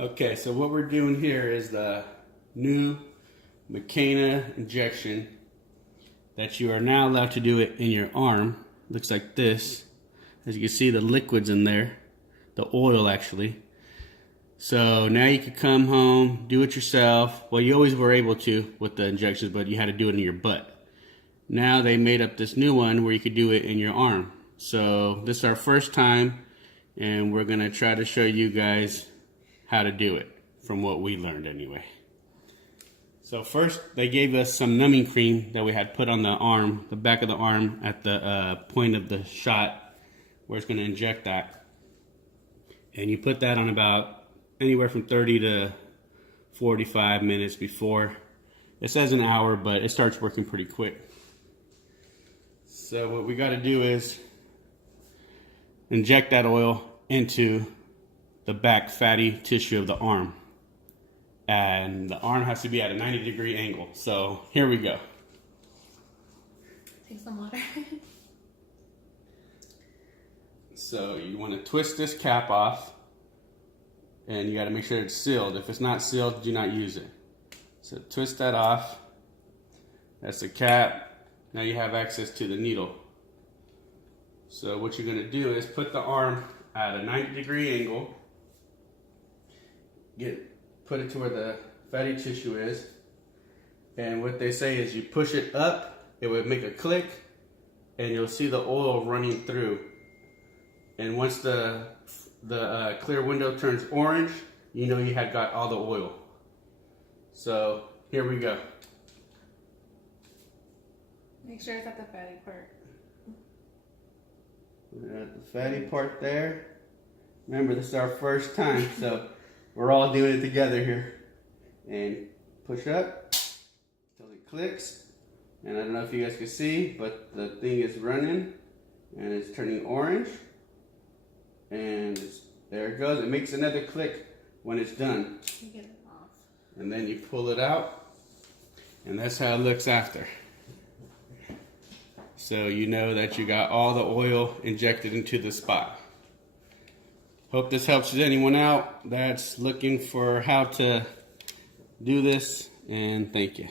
Okay, so what we're doing here is the new Makena injection that you are now allowed to do it in your arm. Looks like this. As you can see, the liquid's in there, the oil actually. So now you can come home, do it yourself. Well, you always were able to with the injections, but you had to do it in your butt. Now they made up this new one where you could do it in your arm. So this is our first time, and we're gonna try to show you guys how to do it, from what we learned anyway. So first, they gave us some numbing cream that we had put on the arm, the back of the arm at the point of the shot where it's gonna inject that. And you put that on about anywhere from 30 to 45 minutes before. It says an hour, but it starts working pretty quick. So what we gotta do is inject that oil into the back fatty tissue of the arm, and the arm has to be at a 90-degree angle. So here we go. Take some water. So you want to twist this cap off, and you got to make sure it's sealed. If it's not sealed, do not use it. So twist that off. That's the cap. Now you have access to the needle. So what you're going to do is put the arm at a 90-degree angle. Put it to where the fatty tissue is, and what they say is you push it up, it would make a click, and you'll see the oil running through. And once the clear window turns orange, you know you had got all the oil. So here we go. Make sure it's at the fatty part. We're at the fatty part there. Remember, this is our first time, so we're all doing it together here. And push up until it clicks. And I don't know if you guys can see, but the thing is running and it's turning orange. And there it goes. It makes another click when it's done. You get it off. And then you pull it out. And that's how it looks after. So you know that you got all the oil injected into the spot. Hope this helps anyone out that's looking for how to do this, and thank you.